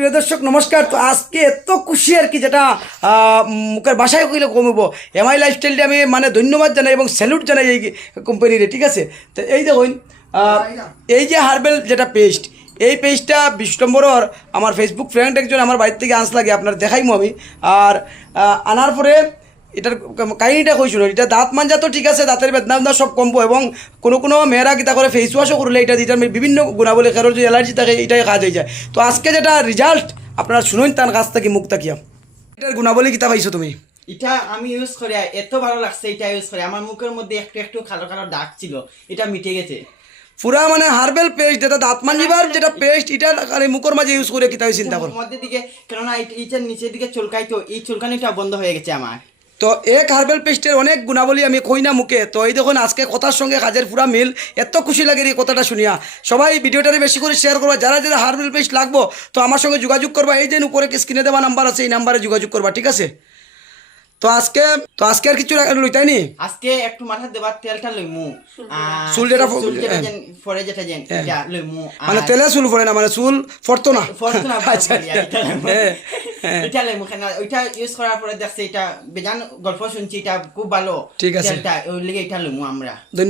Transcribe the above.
প্রিয় দর্শক নমস্কার। তো আজকে এত খুশি আর কি, যেটা মুখের বাসায় কইলে কমব। এমআই লাইফস্টাইলটা আমি মানে ধন্যবাদ জানাই এবং স্যালুট জানাই এই কোম্পানির, ঠিক আছে। তো এই দেখুন, এই যে হার্বেল যেটা পেস্ট, এই পেস্টটা 20 নম্বরের আমার ফেসবুক ফ্রেন্ড একজন আমার বাড়ির থেকে আনস লাগে, আপনার দেখাইমো আমি। আর আনার পরে এটার কাহিনিটা কইছিল, এটা দাঁত মাঞ্জা তো ঠিক আছে, দাঁতের বেদনা সব কমবো, এবং কোনো কোনো মেয়েরা কিতা করে ফেস ওয়াশও করলে এটা যেটা বিভিন্ন গুণাবলী, কারোর যে অ্যালার্জি থাকে এটাই কাজ হয়ে যায়। তো আজকে যেটা রেজাল্ট আপনারা শুনুন তার কাছ থেকে মুখ তাকিয়া, এটার গুণাবলী কিতা পাইছো তুমি? এটা আমি ইউজ করে এত ভালো লাগছে। এটা ইউজ করে আমার মুখের মধ্যে একটু একটু কালো কালো দাগ ছিল, এটা মিটে গেছে পুরা মানে হার্বেল পেস্ট, যেটা দাঁত মাঞ্জিবার যেটা পেস্ট, এটা মুখের মাঝে ইউজ করে কিতা চিন্তা করো মধ্যে দিকে, কেননা এইটার নিচের দিকে চুলকাই, তো এই চুলকানিটা বন্ধ হয়ে গেছে আমার। তো এক হার্বেল পেস্টের অনেক গুণাবলী আমি কই না মুখে। তো এই দেখুন আজকে কথার সঙ্গে কাজের পুরা মিল, এত খুশি লাগে এই কথাটা শুনিয়া। সবাই ভিডিওটারে বেশি করে শেয়ার করবা, যারা যারা হার্বেল পেস্ট লাগবো তো আমার সঙ্গে যোগাযোগ করবা। এই যে উপরে স্ক্রিনে দেওয়া নাম্বার আছে, এই নাম্বারে যোগাযোগ করবা, ঠিক আছে। তো আজকে আর কিছু লইতাই নি, আজকে একটু মাথা দেবার তেলটা লইমু, চুল যেটা পরে যেটা যেন এটা লইমু, মানে তেলে চুল পড়ে না, মানে চুল ফরতো না। ফরচুনা আচ্ছা, এটা লইমু কেন, ওইটা ইউজ করার পরে দেখছি এটা বেজান গল্প শুনছি, এটা খুব ভালো, ঠিক আছে। তেলটা ওই লিগে এটা লইমু আমরা। ধন্যবাদ।